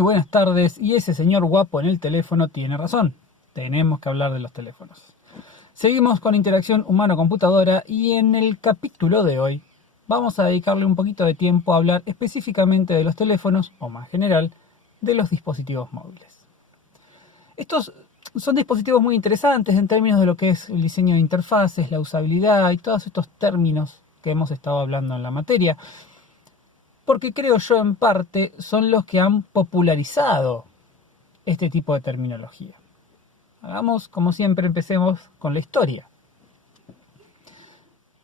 Muy buenas tardes, y ese señor guapo en el teléfono tiene razón. Tenemos que hablar de los teléfonos. Seguimos con interacción humano-computadora y en el capítulo de hoy vamos a dedicarle un poquito de tiempo a hablar específicamente de los teléfonos, o más general, de los dispositivos móviles. Estos son dispositivos muy interesantes en términos de lo que es el diseño de interfaces, la usabilidad y todos estos términos que hemos estado hablando en la materia. Porque creo yo en parte son los que han popularizado este tipo de terminología. Hagamos, como siempre, empecemos con la historia.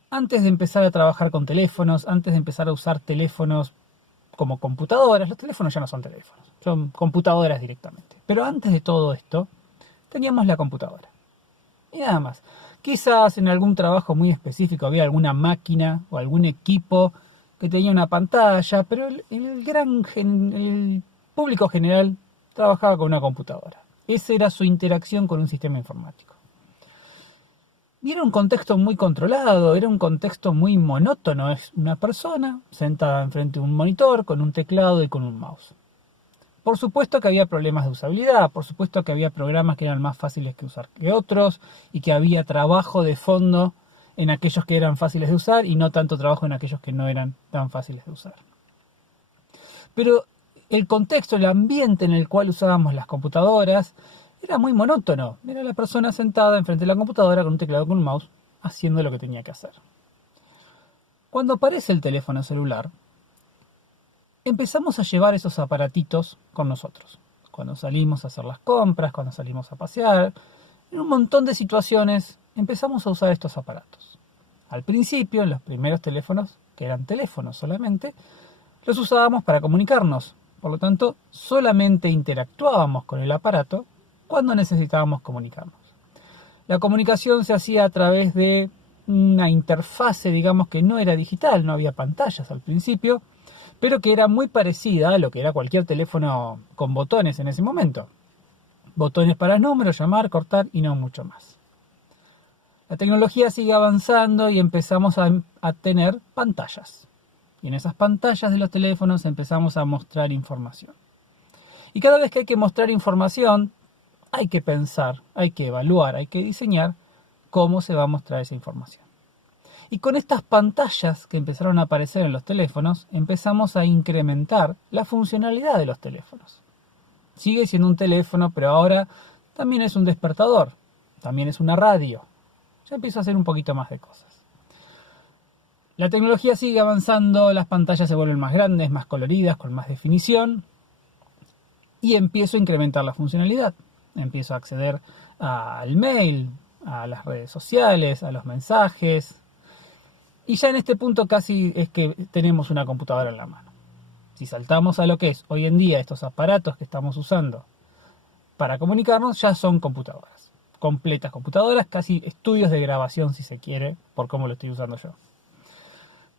Antes de empezar a trabajar con teléfonos, antes de empezar a usar teléfonos como computadoras, los teléfonos ya no son teléfonos, son computadoras directamente. Pero antes de todo esto, teníamos la computadora. Y nada más. Quizás en algún trabajo muy específico había alguna máquina o algún equipo que tenía una pantalla, pero el público general trabajaba con una computadora. Esa era su interacción con un sistema informático. Y era un contexto muy controlado, era un contexto muy monótono. Es una persona sentada enfrente de un monitor, con un teclado y con un mouse. Por supuesto que había problemas de usabilidad, por supuesto que había programas que eran más fáciles que usar que otros, y que había trabajo de fondo en aquellos que eran fáciles de usar y no tanto trabajo en aquellos que no eran tan fáciles de usar. Pero el contexto, el ambiente en el cual usábamos las computadoras era muy monótono. Era la persona sentada enfrente de la computadora con un teclado, con un mouse, haciendo lo que tenía que hacer. Cuando aparece el teléfono celular, empezamos a llevar esos aparatitos con nosotros. Cuando salimos a hacer las compras, cuando salimos a pasear, en un montón de situaciones empezamos a usar estos aparatos. Al principio, en los primeros teléfonos, que eran teléfonos solamente, los usábamos para comunicarnos. Por lo tanto, solamente interactuábamos con el aparato cuando necesitábamos comunicarnos. La comunicación se hacía a través de una interfase, digamos, que no era digital, no había pantallas al principio, pero que era muy parecida a lo que era cualquier teléfono con botones en ese momento. Botones para números, llamar, cortar y no mucho más. La tecnología sigue avanzando y empezamos a tener pantallas. Y en esas pantallas de los teléfonos empezamos a mostrar información. Y cada vez que hay que mostrar información, hay que pensar, hay que evaluar, hay que diseñar cómo se va a mostrar esa información. Y con estas pantallas que empezaron a aparecer en los teléfonos, empezamos a incrementar la funcionalidad de los teléfonos. Sigue siendo un teléfono, pero ahora también es un despertador, también es una radio. Ya empieza a hacer un poquito más de cosas. La tecnología sigue avanzando, las pantallas se vuelven más grandes, más coloridas, con más definición, y empiezo a incrementar la funcionalidad. Empiezo a acceder al mail, a las redes sociales, a los mensajes, y ya en este punto casi es que tenemos una computadora en la mano. Si saltamos a lo que es hoy en día estos aparatos que estamos usando para comunicarnos, ya son computadoras. Completas computadoras, casi estudios de grabación si se quiere, por cómo lo estoy usando yo.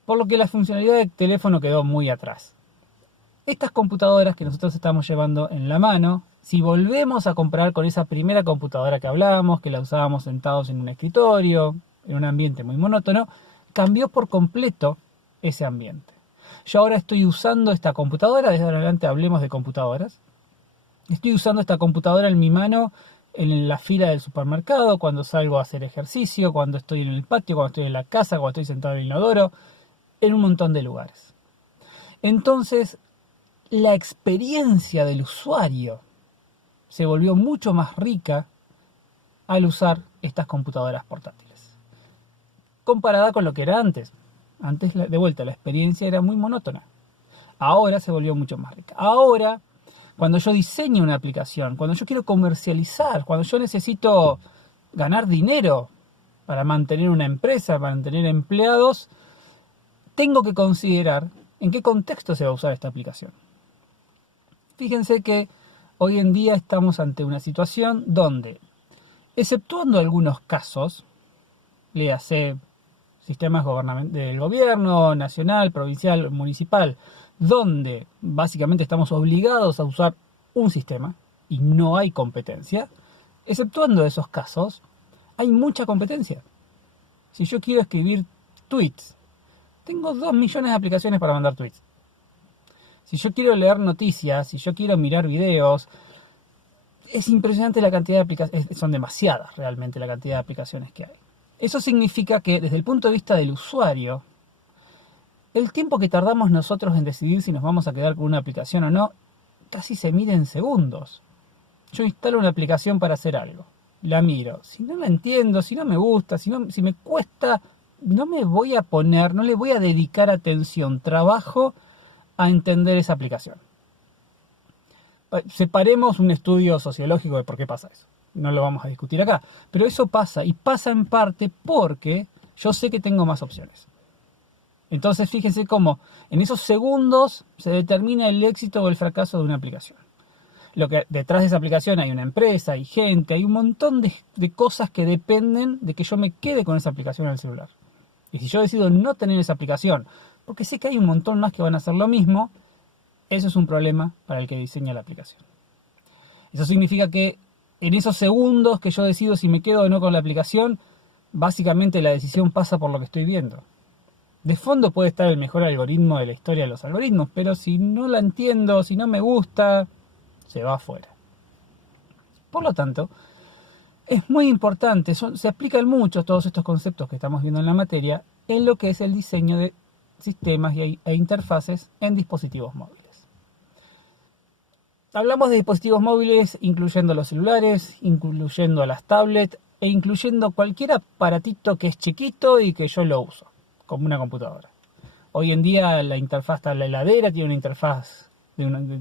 Por lo que la funcionalidad del teléfono quedó muy atrás. Estas computadoras que nosotros estamos llevando en la mano, si volvemos a comparar con esa primera computadora que hablábamos, que la usábamos sentados en un escritorio, en un ambiente muy monótono, cambió por completo ese ambiente. Yo ahora estoy usando esta computadora, desde ahora en adelante hablemos de computadoras. Estoy usando esta computadora en mi mano en la fila del supermercado, cuando salgo a hacer ejercicio, cuando estoy en el patio, cuando estoy en la casa, cuando estoy sentado en el inodoro, en un montón de lugares. Entonces, la experiencia del usuario se volvió mucho más rica al usar estas computadoras portátiles, comparada con lo que era antes. Antes, de vuelta, la experiencia era muy monótona. Ahora se volvió mucho más rica. Ahora, cuando yo diseño una aplicación, cuando yo quiero comercializar, cuando yo necesito ganar dinero para mantener una empresa, para mantener empleados, tengo que considerar en qué contexto se va a usar esta aplicación. Fíjense que hoy en día estamos ante una situación donde, exceptuando algunos casos, léase sistemas del gobierno, nacional, provincial, municipal, donde básicamente estamos obligados a usar un sistema y no hay competencia, exceptuando esos casos, hay mucha competencia. Si yo quiero escribir tweets, tengo 2 millones de aplicaciones para mandar tweets. Si yo quiero leer noticias, si yo quiero mirar videos, es impresionante la cantidad de aplicaciones, son demasiadas realmente la cantidad de aplicaciones que hay. Eso significa que desde el punto de vista del usuario, el tiempo que tardamos nosotros en decidir si nos vamos a quedar con una aplicación o no, casi se mide en segundos. Yo instalo una aplicación para hacer algo, la miro, si no la entiendo, si no me gusta, si me cuesta, no me voy a poner, no le voy a dedicar atención, trabajo a entender esa aplicación. Separemos un estudio sociológico de por qué pasa eso. No lo vamos a discutir acá. Pero eso pasa, y pasa en parte porque yo sé que tengo más opciones. Entonces fíjense cómo en esos segundos se determina el éxito o el fracaso de una aplicación. Lo que detrás de esa aplicación hay una empresa, hay gente, hay un montón de cosas que dependen de que yo me quede con esa aplicación en el celular. Y si yo decido no tener esa aplicación, porque sé que hay un montón más que van a hacer lo mismo, eso es un problema para el que diseña la aplicación. Eso significa que en esos segundos que yo decido si me quedo o no con la aplicación, básicamente la decisión pasa por lo que estoy viendo. De fondo puede estar el mejor algoritmo de la historia de los algoritmos, pero si no la entiendo, si no me gusta, se va afuera. Por lo tanto, es muy importante, se aplican mucho todos estos conceptos que estamos viendo en la materia en lo que es el diseño de sistemas e interfaces en dispositivos móviles. Hablamos de dispositivos móviles incluyendo los celulares, incluyendo las tablets e incluyendo cualquier aparatito que es chiquito y que yo lo uso, como una computadora. Hoy en día la interfaz de la heladera tiene una interfaz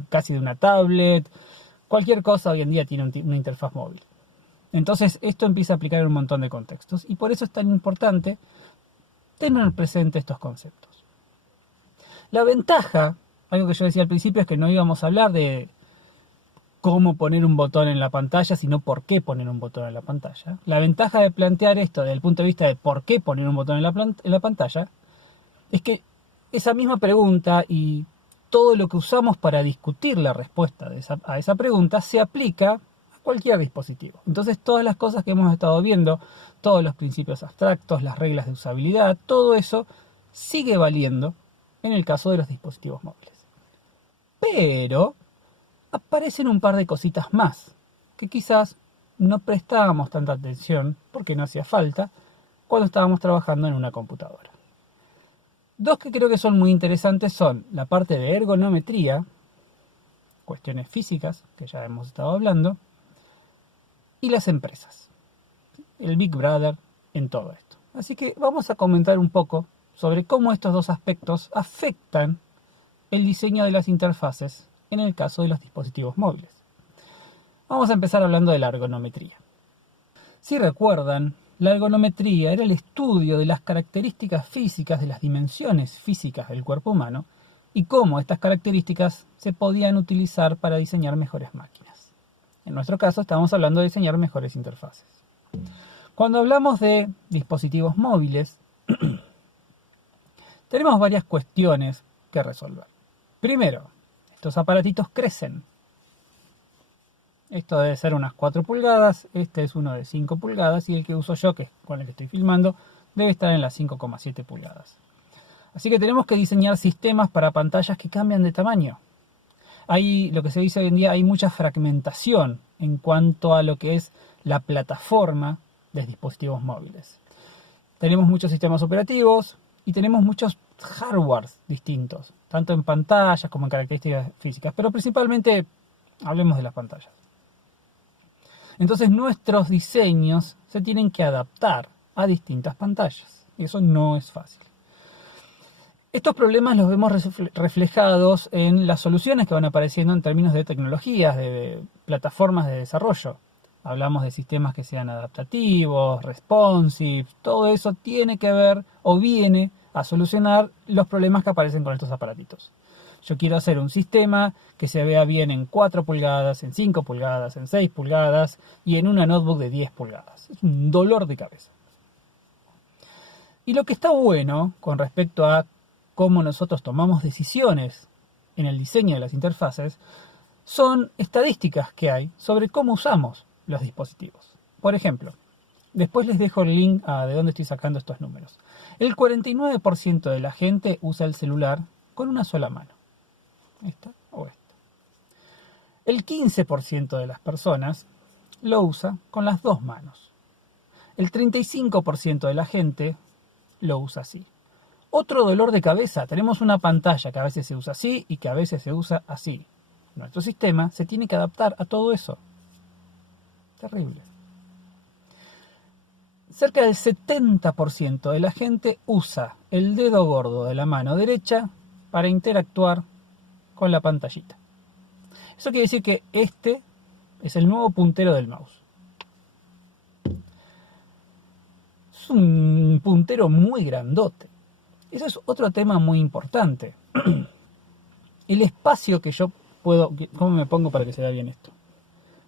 casi de una tablet. Cualquier cosa hoy en día tiene una interfaz móvil. Entonces esto empieza a aplicar en un montón de contextos y por eso es tan importante tener presente estos conceptos. La ventaja, algo que yo decía al principio, es que no íbamos a hablar de cómo poner un botón en la pantalla, sino por qué poner un botón en la pantalla. La ventaja de plantear esto desde el punto de vista de por qué poner un botón en la pantalla es que esa misma pregunta y todo lo que usamos para discutir la respuesta a esa pregunta se aplica a cualquier dispositivo. Entonces todas las cosas que hemos estado viendo, todos los principios abstractos, las reglas de usabilidad, todo eso sigue valiendo en el caso de los dispositivos móviles. Pero aparecen un par de cositas más que quizás no prestábamos tanta atención porque no hacía falta cuando estábamos trabajando en una computadora. Dos que creo que son muy interesantes son la parte de ergonometría, cuestiones físicas que ya hemos estado hablando, y las empresas, el Big Brother en todo esto. Así que vamos a comentar un poco sobre cómo estos dos aspectos afectan el diseño de las interfaces en el caso de los dispositivos móviles. Vamos a empezar hablando de la ergonometría. Si recuerdan, la ergonometría era el estudio de las características físicas, de las dimensiones físicas del cuerpo humano y cómo estas características se podían utilizar para diseñar mejores máquinas. En nuestro caso estamos hablando de diseñar mejores interfaces. Cuando hablamos de dispositivos móviles, tenemos varias cuestiones que resolver. Primero, estos aparatitos crecen. Esto debe ser unas 4 pulgadas, este es uno de 5 pulgadas y el que uso yo, que es con el que estoy filmando, debe estar en las 5,7 pulgadas. Así que tenemos que diseñar sistemas para pantallas que cambian de tamaño. Hay, lo que se dice hoy en día, hay mucha fragmentación en cuanto a lo que es la plataforma de dispositivos móviles. Tenemos muchos sistemas operativos y tenemos muchos hardwares distintos, tanto en pantallas como en características físicas, pero principalmente hablemos de las pantallas. Entonces nuestros diseños se tienen que adaptar a distintas pantallas y eso no es fácil. Estos problemas los vemos reflejados en las soluciones que van apareciendo en términos de tecnologías, de plataformas de desarrollo. Hablamos de sistemas que sean adaptativos, responsive, todo eso tiene que ver o viene a solucionar los problemas que aparecen con estos aparatitos. Yo quiero hacer un sistema que se vea bien en 4 pulgadas, en 5 pulgadas, en 6 pulgadas y en una notebook de 10 pulgadas. Es un dolor de cabeza. Y lo que está bueno con respecto a cómo nosotros tomamos decisiones en el diseño de las interfaces son estadísticas que hay sobre cómo usamos los dispositivos. Por ejemplo, después les dejo el link de dónde estoy sacando estos números. El 49% de la gente usa el celular con una sola mano. esta o esta. El 15% de las personas lo usa con las dos manos. El 35% de la gente lo usa así. Otro dolor de cabeza, tenemos una pantalla que a veces se usa así y que a veces se usa así. Nuestro sistema se tiene que adaptar a todo eso. Terrible. Cerca del 70% de la gente usa el dedo gordo de la mano derecha para interactuar con la pantallita. Eso quiere decir que este es el nuevo puntero del mouse. Es un puntero muy grandote. Ese es otro tema muy importante. El espacio que yo puedo... ¿Cómo me pongo para que se vea bien esto?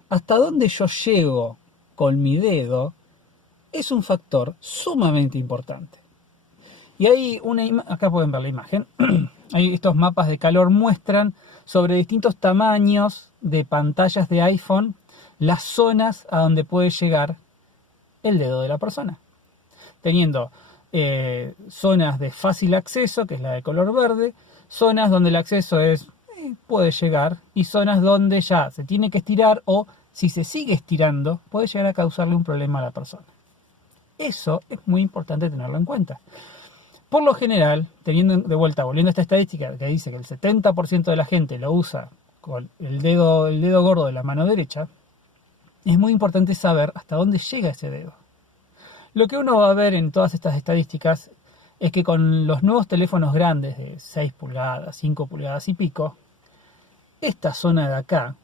Hasta dónde yo llego con mi dedo es un factor sumamente importante. Y hay acá pueden ver la imagen. Hay estos mapas de calor muestran sobre distintos tamaños de pantallas de iPhone las zonas a donde puede llegar el dedo de la persona. Teniendo zonas de fácil acceso, que es la de color verde, zonas donde el acceso puede llegar, y zonas donde ya se tiene que estirar o si se sigue estirando puede llegar a causarle un problema a la persona. Eso es muy importante tenerlo en cuenta. Por lo general, volviendo a esta estadística que dice que el 70% de la gente lo usa con el dedo gordo de la mano derecha, es muy importante saber hasta dónde llega ese dedo. Lo que uno va a ver en todas estas estadísticas es que con los nuevos teléfonos grandes de 6 pulgadas, 5 pulgadas y pico, esta zona de acá,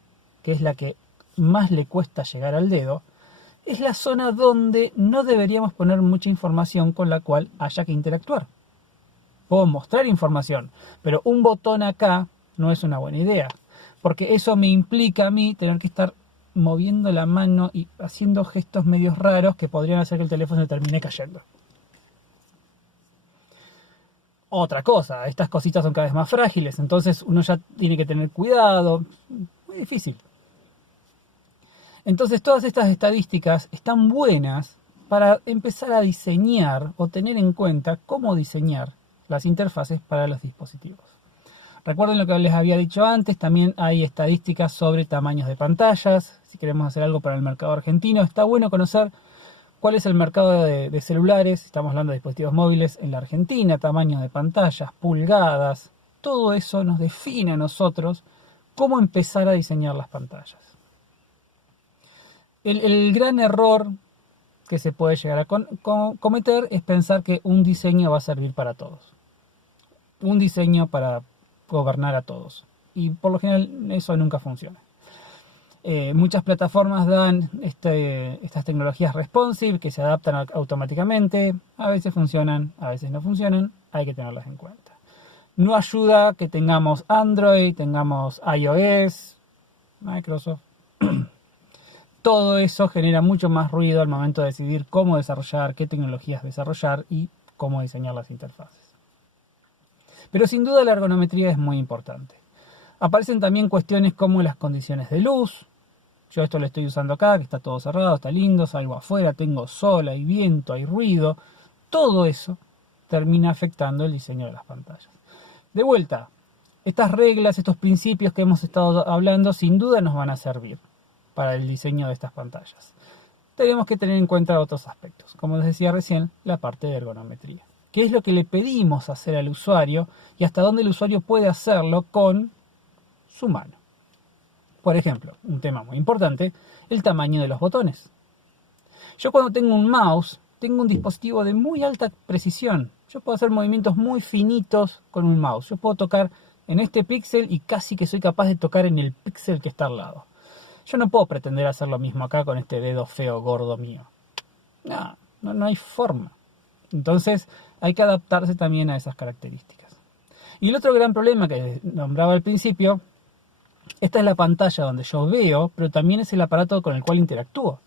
que es la que más le cuesta llegar al dedo, es la zona donde no deberíamos poner mucha información con la cual haya que interactuar. Puedo mostrar información, pero un botón acá no es una buena idea, porque eso me implica a mí tener que estar moviendo la mano y haciendo gestos medios raros que podrían hacer que el teléfono se termine cayendo. Otra cosa, estas cositas son cada vez más frágiles, entonces uno ya tiene que tener cuidado. Muy difícil. Entonces todas estas estadísticas están buenas para empezar a diseñar o tener en cuenta cómo diseñar las interfaces para los dispositivos. Recuerden lo que les había dicho antes, también hay estadísticas sobre tamaños de pantallas. Si queremos hacer algo para el mercado argentino, está bueno conocer cuál es el mercado de celulares, estamos hablando de dispositivos móviles en la Argentina, tamaños de pantallas, pulgadas, todo eso nos define a nosotros cómo empezar a diseñar las pantallas. El gran error que se puede llegar a cometer es pensar que un diseño va a servir para todos. Un diseño para gobernar a todos. Y por lo general eso nunca funciona. Muchas plataformas dan estas tecnologías responsive que se adaptan automáticamente. A veces funcionan, a veces no funcionan. Hay que tenerlas en cuenta. No ayuda que tengamos Android, tengamos iOS, Microsoft. Todo eso genera mucho más ruido al momento de decidir cómo desarrollar, qué tecnologías desarrollar y cómo diseñar las interfaces. Pero sin duda la ergonometría es muy importante. Aparecen también cuestiones como las condiciones de luz. Yo esto lo estoy usando acá, que está todo cerrado, está lindo, salgo afuera, tengo sol, hay viento, hay ruido. Todo eso termina afectando el diseño de las pantallas. De vuelta, estas reglas, estos principios que hemos estado hablando, sin duda nos van a servir para el diseño de estas pantallas. Tenemos que tener en cuenta otros aspectos, como les decía recién, la parte de ergonometría. ¿Qué es lo que le pedimos hacer al usuario y hasta dónde el usuario puede hacerlo con su mano? Por ejemplo, un tema muy importante, el tamaño de los botones. Yo cuando tengo un mouse, tengo un dispositivo de muy alta precisión. Yo puedo hacer movimientos muy finitos con un mouse. Yo puedo tocar en este píxel y casi que soy capaz de tocar en el píxel que está al lado. Yo no puedo pretender hacer lo mismo acá con este dedo feo gordo mío. No hay forma. Entonces hay que adaptarse también a esas características. Y el otro gran problema que nombraba al principio, esta es la pantalla donde yo veo, pero también es el aparato con el cual interactúo.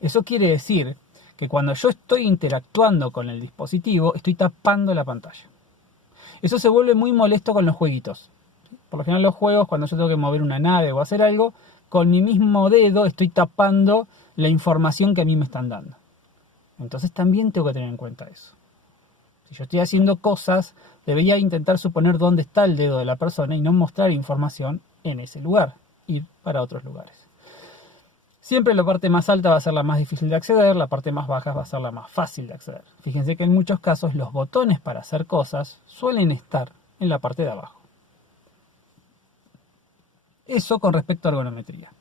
Eso quiere decir que cuando yo estoy interactuando con el dispositivo, estoy tapando la pantalla. Eso se vuelve muy molesto con los jueguitos. Por lo general los juegos, cuando yo tengo que mover una nave o hacer algo, con mi mismo dedo estoy tapando la información que a mí me están dando. Entonces también tengo que tener en cuenta eso. Si yo estoy haciendo cosas, debería intentar suponer dónde está el dedo de la persona y no mostrar información en ese lugar, ir para otros lugares. Siempre la parte más alta va a ser la más difícil de acceder, la parte más baja va a ser la más fácil de acceder. Fíjense que en muchos casos los botones para hacer cosas suelen estar en la parte de abajo. Eso con respecto a ergonometría.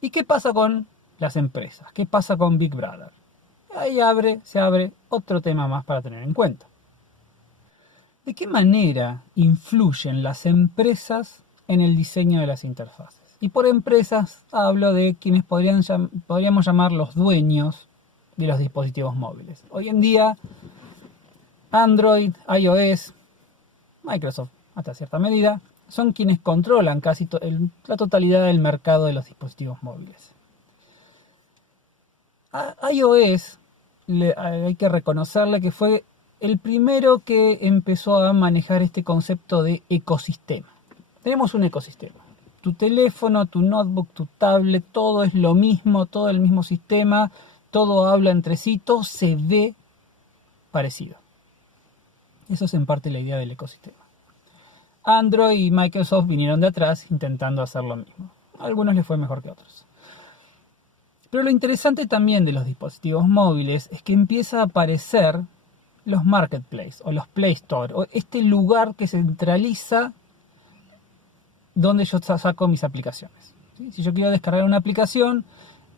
¿Y qué pasa con las empresas? ¿Qué pasa con Big Brother? Ahí se abre otro tema más para tener en cuenta. ¿De qué manera influyen las empresas en el diseño de las interfaces? Y por empresas hablo de quienes podríamos llamar los dueños de los dispositivos móviles. Hoy en día, Android, iOS, Microsoft, hasta cierta medida, son quienes controlan casi la totalidad del mercado de los dispositivos móviles. A iOS hay que reconocerle que fue el primero que empezó a manejar este concepto de ecosistema. Tenemos un ecosistema. Tu teléfono, tu notebook, tu tablet, todo es lo mismo, todo el mismo sistema, todo habla entre sí, todo se ve parecido. Eso es en parte la idea del ecosistema. Android y Microsoft vinieron de atrás intentando hacer lo mismo. A algunos les fue mejor que a otros. Pero lo interesante también de los dispositivos móviles es que empieza a aparecer los marketplaces o los Play Store, o este lugar que centraliza donde yo saco mis aplicaciones. ¿Sí? Si yo quiero descargar una aplicación,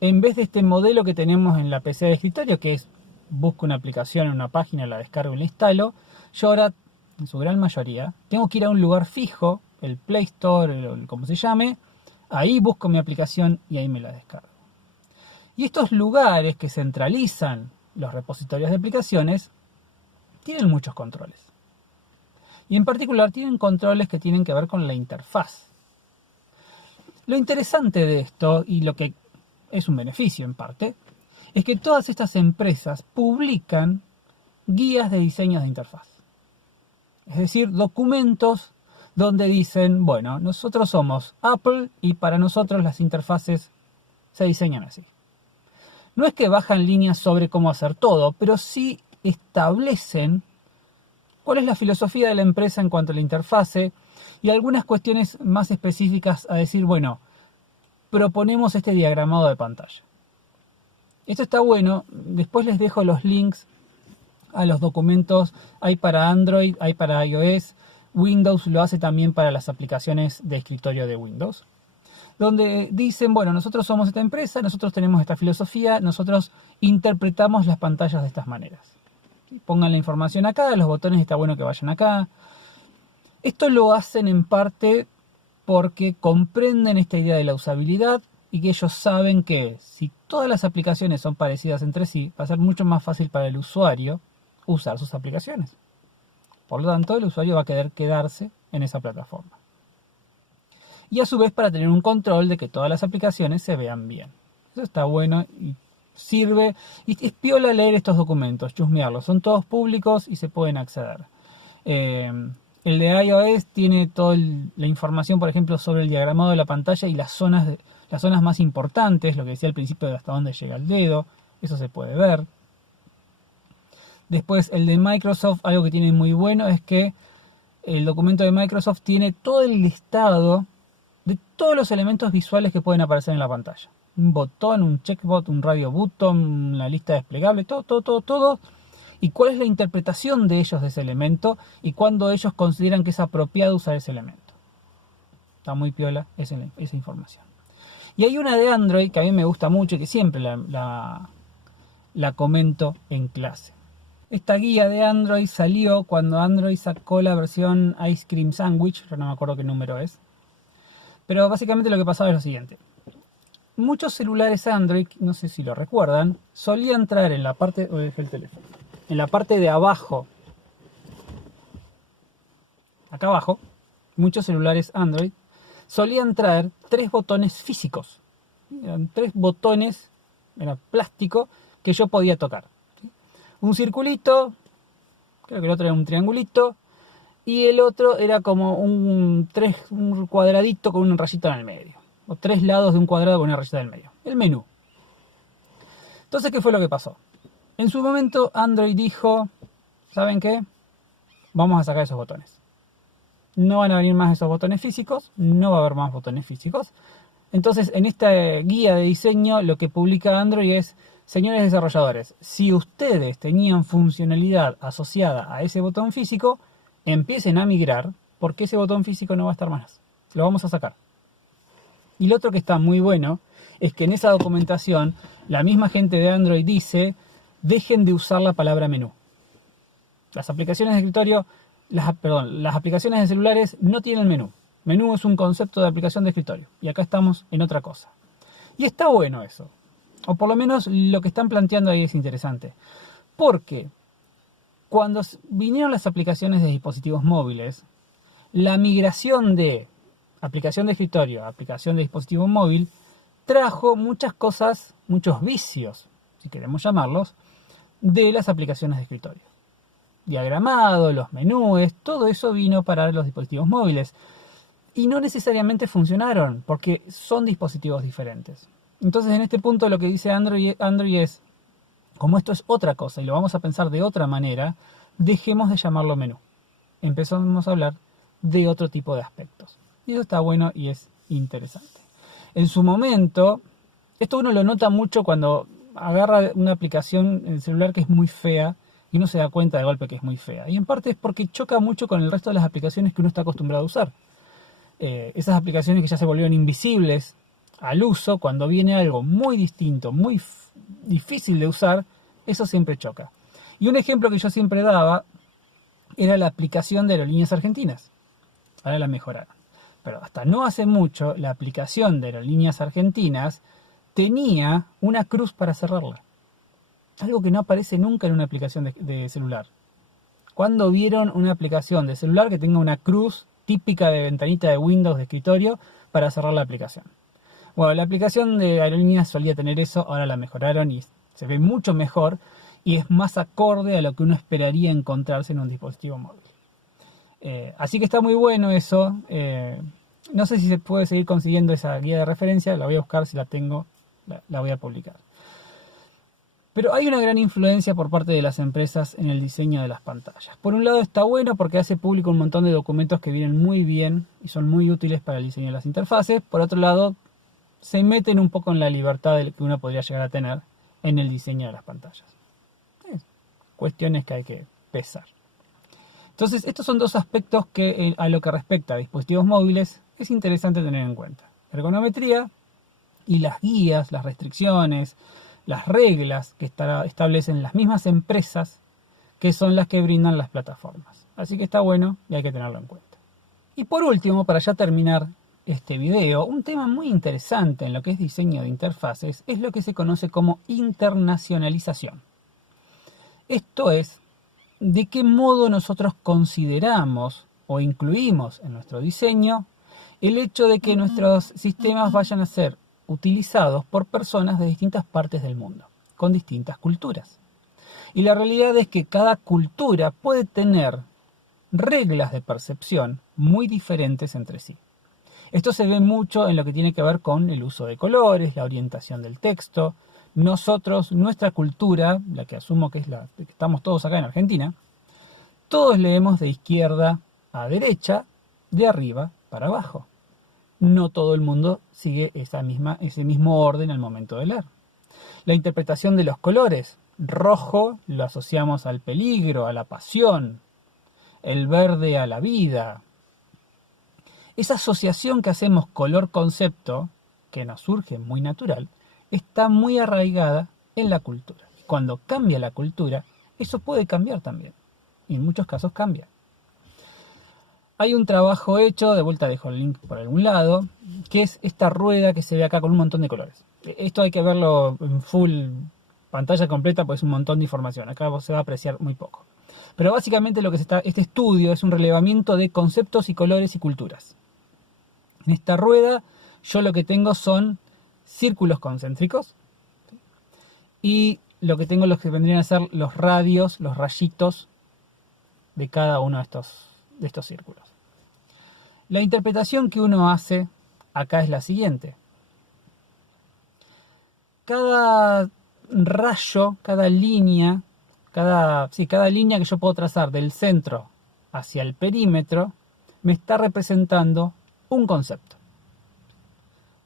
en vez de este modelo que tenemos en la PC de escritorio, que es busco una aplicación en una página, la descargo y la instalo, yo ahora, en su gran mayoría, tengo que ir a un lugar fijo, el Play Store, o como se llame, ahí busco mi aplicación y ahí me la descargo. Y estos lugares que centralizan los repositorios de aplicaciones tienen muchos controles. Y en particular tienen controles que tienen que ver con la interfaz. Lo interesante de esto, y lo que es un beneficio en parte, es que todas estas empresas publican guías de diseños de interfaz. Es decir, documentos donde dicen, bueno, nosotros somos Apple y para nosotros las interfaces se diseñan así. No es que bajan líneas sobre cómo hacer todo, pero sí establecen cuál es la filosofía de la empresa en cuanto a la interfase y algunas cuestiones más específicas a decir, bueno, proponemos este diagramado de pantalla. Esto está bueno, después les dejo los links a los documentos, hay para Android, hay para iOS, Windows lo hace también para las aplicaciones de escritorio de Windows, donde dicen, bueno, nosotros somos esta empresa, nosotros tenemos esta filosofía, nosotros interpretamos las pantallas de estas maneras. Pongan la información acá, los botones está bueno que vayan acá. Esto lo hacen en parte porque comprenden esta idea de la usabilidad y que ellos saben que si todas las aplicaciones son parecidas entre sí, va a ser mucho más fácil para el usuario usar sus aplicaciones. Por lo tanto, el usuario va a querer quedarse en esa plataforma. Y a su vez para tener un control de que todas las aplicaciones se vean bien. Eso está bueno y sirve, y es piola leer estos documentos, chusmearlos, son todos públicos y se pueden acceder. El de iOS tiene toda la información, por ejemplo, sobre el diagramado de la pantalla y las zonas más importantes, lo que decía al principio de hasta dónde llega el dedo, eso se puede ver. Después el de Microsoft, algo que tiene muy bueno es que el documento de Microsoft tiene todo el listado de todos los elementos visuales que pueden aparecer en la pantalla. Un botón, un checkbot, un radio button, una lista desplegable, todo. Y cuál es la interpretación de ellos de ese elemento y cuándo ellos consideran que es apropiado usar ese elemento. Está muy piola esa información. Y hay una de Android que a mí me gusta mucho y que siempre la comento en clase. Esta guía de Android salió cuando Android sacó la versión Ice Cream Sandwich, yo no me acuerdo qué número es. Pero básicamente lo que pasaba es lo siguiente. Muchos celulares Android, no sé si lo recuerdan, solían traer en la parte... dejé el teléfono. En la parte de abajo, acá abajo, muchos celulares Android solían traer 3 botones físicos. Eran 3 botones, era plástico, que yo podía tocar. Un circulito, creo que el otro era un triangulito, y el otro era como un cuadradito con un rayito en el medio. O 3 lados de un cuadrado con una rayita en el medio. El menú. Entonces, ¿qué fue lo que pasó? En su momento Android dijo, ¿saben qué? Vamos a sacar esos botones. No van a venir más esos botones físicos, no va a haber más botones físicos. Entonces, en esta guía de diseño, lo que publica Android es: señores desarrolladores, si ustedes tenían funcionalidad asociada a ese botón físico, empiecen a migrar, porque ese botón físico no va a estar más. Lo vamos a sacar. Y lo otro que está muy bueno es que en esa documentación, la misma gente de Android dice: dejen de usar la palabra menú. Las aplicaciones de escritorio, las aplicaciones de celulares no tienen menú. Menú es un concepto de aplicación de escritorio. Y acá estamos en otra cosa. Y está bueno eso. O por lo menos lo que están planteando ahí es interesante. Porque cuando vinieron las aplicaciones de dispositivos móviles, la migración de aplicación de escritorio a aplicación de dispositivo móvil trajo muchas cosas, muchos vicios, si queremos llamarlos, de las aplicaciones de escritorio. Diagramado, los menús, todo eso vino para los dispositivos móviles. Y no necesariamente funcionaron, porque son dispositivos diferentes. Entonces, en este punto lo que dice Android es: como esto es otra cosa y lo vamos a pensar de otra manera, dejemos de llamarlo menú. Empezamos a hablar de otro tipo de aspectos. Y eso está bueno y es interesante. En su momento, esto uno lo nota mucho cuando agarra una aplicación en el celular que es muy fea y uno se da cuenta de golpe que es muy fea. Y en parte es porque choca mucho con el resto de las aplicaciones que uno está acostumbrado a usar. Esas aplicaciones que ya se volvieron invisibles al uso, cuando viene algo muy distinto, muy difícil de usar, eso siempre choca. Y un ejemplo que yo siempre daba era la aplicación de Aerolíneas Argentinas. Ahora la mejoraron. Pero hasta no hace mucho, la aplicación de Aerolíneas Argentinas tenía una cruz para cerrarla. Algo que no aparece nunca en una aplicación de celular. ¿Cuándo vieron una aplicación de celular que tenga una cruz típica de ventanita de Windows de escritorio para cerrar la aplicación? Bueno, la aplicación de Aerolíneas solía tener eso, ahora la mejoraron y se ve mucho mejor y es más acorde a lo que uno esperaría encontrarse en un dispositivo móvil. Así que está muy bueno eso. No sé si se puede seguir consiguiendo esa guía de referencia, la voy a buscar, si la tengo, la voy a publicar. Pero hay una gran influencia por parte de las empresas en el diseño de las pantallas. Por un lado está bueno porque hace público un montón de documentos que vienen muy bien y son muy útiles para el diseño de las interfaces. Por otro lado, se meten un poco en la libertad que uno podría llegar a tener en el diseño de las pantallas. Cuestiones que hay que pesar. Entonces, estos son dos aspectos que a lo que respecta a dispositivos móviles es interesante tener en cuenta. Ergonometría y las guías, las restricciones, las reglas que establecen las mismas empresas que son las que brindan las plataformas. Así que está bueno y hay que tenerlo en cuenta. Y por último, para ya terminar este video, un tema muy interesante en lo que es diseño de interfaces es lo que se conoce como internacionalización. Esto es, de qué modo nosotros consideramos o incluimos en nuestro diseño el hecho de que nuestros sistemas vayan a ser utilizados por personas de distintas partes del mundo, con distintas culturas. Y la realidad es que cada cultura puede tener reglas de percepción muy diferentes entre sí. Esto se ve mucho en lo que tiene que ver con el uso de colores, la orientación del texto. Nosotros, nuestra cultura, la que asumo que es la que estamos todos acá en Argentina, todos leemos de izquierda a derecha, de arriba para abajo. No todo el mundo sigue ese mismo orden al momento de leer. La interpretación de los colores. Rojo lo asociamos al peligro, a la pasión. El verde a la vida. Esa asociación que hacemos color-concepto, que nos surge muy natural, está muy arraigada en la cultura. Cuando cambia la cultura, eso puede cambiar también. Y en muchos casos cambia. Hay un trabajo hecho, de vuelta dejo el link por algún lado, que es esta rueda que se ve acá con un montón de colores. Esto hay que verlo en full pantalla completa, pues es un montón de información. Acá se va a apreciar muy poco. Pero básicamente este estudio es un relevamiento de conceptos y colores y culturas. En esta rueda yo lo que tengo son círculos concéntricos y lo que tengo los que vendrían a ser los radios, los rayitos de cada uno de estos círculos. La interpretación que uno hace acá es la siguiente. Cada rayo, cada línea, cada línea que yo puedo trazar del centro hacia el perímetro me está representando un concepto.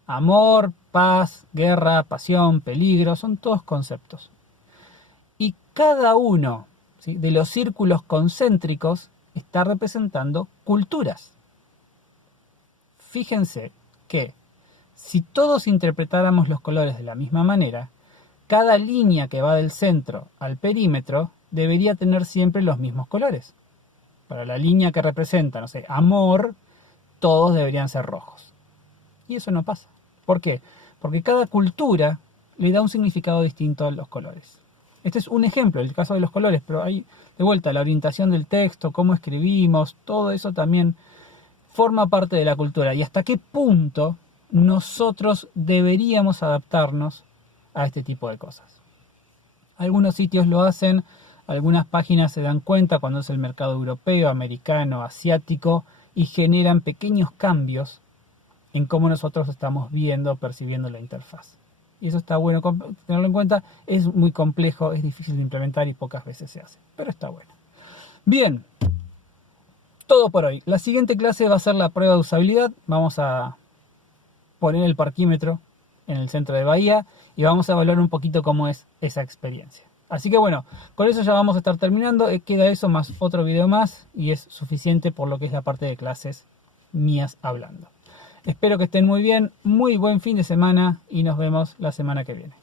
Amor, paz, guerra, pasión, peligro, son todos conceptos. Y cada uno, ¿sí?, de los círculos concéntricos está representando culturas. Fíjense que si todos interpretáramos los colores de la misma manera, cada línea que va del centro al perímetro debería tener siempre los mismos colores. Para la línea que representa, no sé, amor, todos deberían ser rojos. Y eso no pasa. ¿Por qué? Porque cada cultura le da un significado distinto a los colores. Este es un ejemplo, el caso de los colores, pero hay de vuelta la orientación del texto, cómo escribimos, todo eso también forma parte de la cultura. Y hasta qué punto nosotros deberíamos adaptarnos a este tipo de cosas. Algunos sitios lo hacen, algunas páginas se dan cuenta cuando es el mercado europeo, americano, asiático y generan pequeños cambios en cómo nosotros estamos viendo, percibiendo la interfaz. Y eso está bueno tenerlo en cuenta. Es muy complejo, es difícil de implementar y pocas veces se hace, pero está bueno. Bien, todo por hoy. La siguiente clase va a ser la prueba de usabilidad. Vamos a poner el parquímetro en el centro de Bahía y vamos a evaluar un poquito cómo es esa experiencia. Así que bueno, con eso ya vamos a estar terminando. Queda eso más otro video más y es suficiente por lo que es la parte de clases mías hablando. Espero que estén muy bien, muy buen fin de semana y nos vemos la semana que viene.